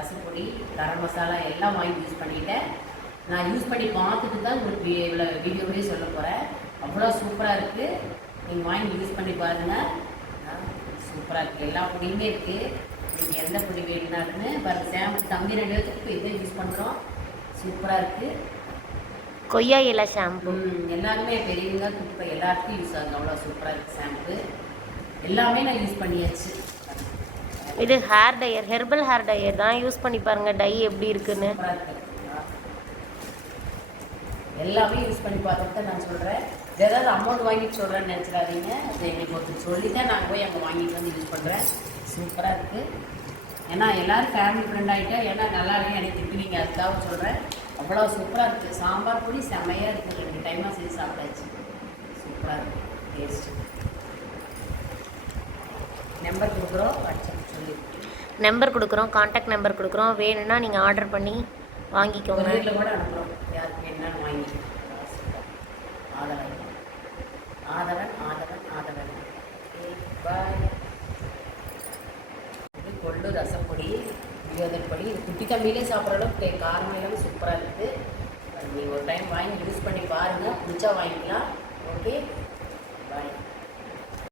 ரசப்பொடி, கரம் மசாலா எல்லாம் வாங்கி யூஸ் பண்ணிட்டேன். நான் யூஸ் பண்ணி பார்த்துட்டு தான் உங்களுக்கு இவ்வளோ வீடியோவே சொல்ல போகிறேன். அவ்வளோ சூப்பராக இருக்குது. நீங்கள் வாங்கி யூஸ் பண்ணி பாருங்கள். சூப்பராக இருக்குது. எல்லா பொடியுமே இருக்குது. நீங்கள் எந்த பொடி வேணுனாலுன்னு பாருங்கள். ஷாம்பு தம்பி 2 பேர்த்துக்கு இதை யூஸ் பண்ணுறோம். சூப்பராக இருக்குது. கொய்யா இலை ஷாம்பு எல்லாருமே பெரியவங்க இப்போ எல்லாருக்கும் யூஸ் ஆகுது. அவ்வளோ சூப்பராக இருக்குது ஷாம்பு. எல்லாமே நான் யூஸ் பண்ணியாச்சு. இது hair dyer, herbal hair dyer தான். யூஸ் பண்ணி பாருங்கள் டை எப்படி இருக்குன்னு. எல்லாமே யூஸ் பண்ணி பார்த்துட்டு தான் நான் சொல்கிறேன். ஏதாவது அமௌண்ட் வாங்கிட்டு சொல்கிறேன்னு நினச்சிடாதீங்க. அது எங்களுக்கு ஒருத்தர் சொல்லி தான் நான் போய் அங்கே வாங்கிட்டு வந்து யூஸ் பண்ணுறேன். சூப்பராக இருக்குது. ஏன்னா எல்லோரும் ஃபேமிலி ஃப்ரெண்ட் ஆகிட்டா ஏன்னா நல்லா இல்லைன்னு எனக்கு திட்டுவீங்க. அதுக்காக சொல்கிறேன். அவ்வளோ சூப்பராக இருக்குது. சாம்பார் பொடி செம்மையாக இருக்குது. 2 டைமாக செஞ்சு சாப்பிட்டாச்சு. சூப்பராக இருக்குது டேஸ்ட்டு. நம்பர் கொடுக்குறோம், வாட்ஸ்அப் சொல்லி நம்பர் கொடுக்குறோம், காண்டாக்ட் நம்பர் கொடுக்குறோம். வேணும்னா நீங்கள் ஆர்டர் பண்ணி வாங்கிக்கோங்க. வீட்டில் கூட அனுப்புகிறோம். யாருக்கு வேணும்னாலும் வாங்கி. ஆதவன் ஆதவன் ஆதவன் ஆதவன். பாய். இது கொள்ளு ரசப்பொடி, பொடி. இது குட்டி தம்பியிலே சாப்பிட்ற அளவுக்கு காரம் எல்லாமே சூப்பராக இருக்குது. நீங்கள் ஒரு டைம் வாங்கி யூஸ் பண்ணி பாருங்கள். பிடிச்சா வாங்கிக்கலாம். ஓகே.